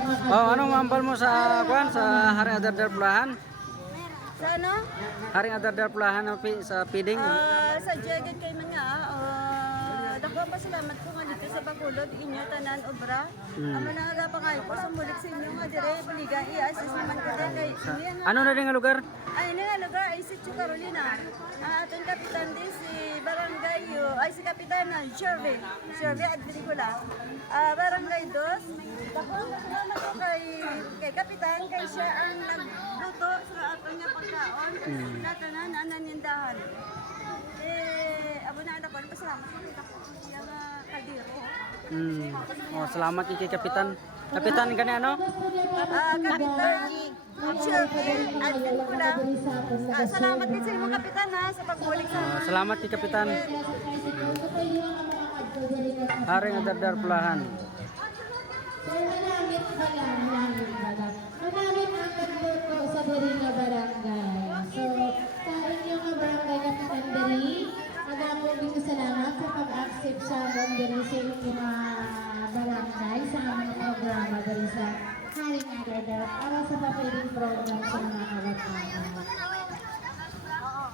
Oh, anong mambal mo sa kwan sa Haring Adardar Pulahan? Sa ano? Haring Adardar Pulahan sa Piding. Sa Jagad kay mga dako pa salamat ko nga dito sa Bacolod inyo tanan obra. Amo na nga pangay ko sa mulik sa inyo nga dire buliga i-assist naman ko din kay Ano na din nga lugar? ay nga lugar ay si Carolina. Aton kapitan din si Barangay ay si Kapitan Shervy Adricula. Barangay 2. Dako salamat ko kay Kapitan kay siya ang nagluto sa aton nga pagkaon. Natanan ananindahan. Abo na ako, pasalamat ko ako siya nga kadiro. Oh, salamat kay Kapitan. Kapitan kani ano? Kapitan Shervy Adricula. Salamat din sa imong kapitan ha sa pagbulik sa Salamat kay Kapitan. Haring Adardar Pulahan. Manamit ang nagluto sa diri nga barangay. So, sa inyong nga barangay Kapitan diri, nagagawin ko salamat sa pag-accept sa among diri sa inyong mga barangay sa among programa diri sa Haring Adardar para sa papiling program sa mga kabataan.